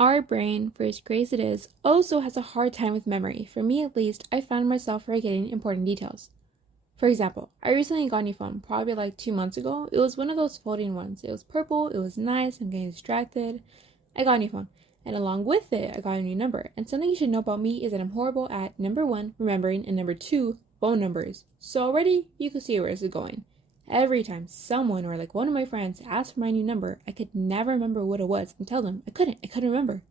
Our brain, for as crazy as it is, also has a hard time with memory. For me at least, I found myself forgetting important details. For example, I recently got a new phone, probably like 2 months ago. It was one of those folding ones. It was purple, it was nice, I'm getting distracted. I got a new phone. And along with it, I got a new number. And something you should know about me is that I'm horrible at number one, remembering, and number two, phone numbers. So already, you can see where this is going. Every time someone or like one of my friends asked for my new number, I could never remember what it was and tell them I couldn't remember.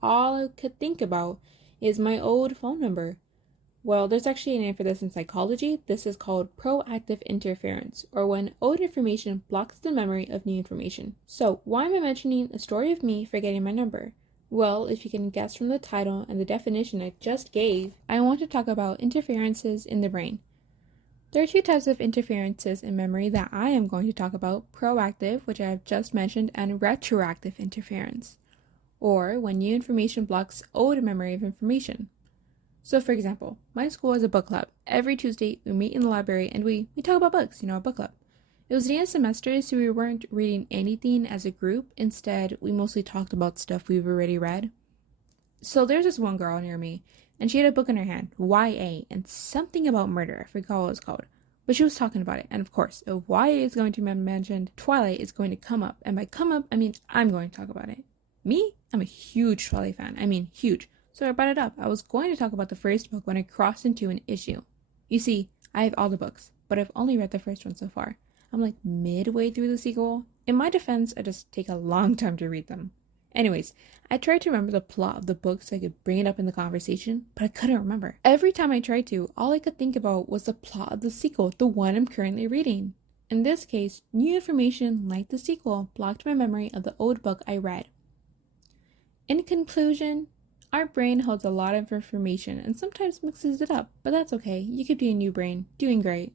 All I could think about is my old phone number. Well, there's actually a name for this in psychology. This is called proactive interference, or when old information blocks the memory of new information. So, why am I mentioning a story of me forgetting my number? Well, if you can guess from the title and the definition I just gave, I want to talk about interferences in the brain. There are two types of interferences in memory that I am going to talk about: proactive, which I have just mentioned, and retroactive interference, or when new information blocks old memory of information. So for example, my school has a book club. Every Tuesday, we meet in the library and we talk about books, a book club. It was the end of semester, so we weren't reading anything as a group. Instead, we mostly talked about stuff we've already read. So there's this one girl near me, and she had a book in her hand, YA, and something about murder. I forgot what it was called. But she was talking about it, and of course, if YA is going to be mentioned, Twilight is going to come up. And by come up, I mean I'm going to talk about it. Me? I'm a huge Twilight fan. I mean, huge. So I brought it up. I was going to talk about the first book when I crossed into an issue. You see, I have all the books, but I've only read the first one so far. I'm like midway through the sequel. In my defense, I just take a long time to read them. Anyways, I tried to remember the plot of the book so I could bring it up in the conversation, but I couldn't remember. Every time I tried to, all I could think about was the plot of the sequel, the one I'm currently reading. In this case, new information, like the sequel, blocked my memory of the old book I read. In conclusion, our brain holds a lot of information and sometimes mixes it up, but that's okay. You could be a new brain, doing great.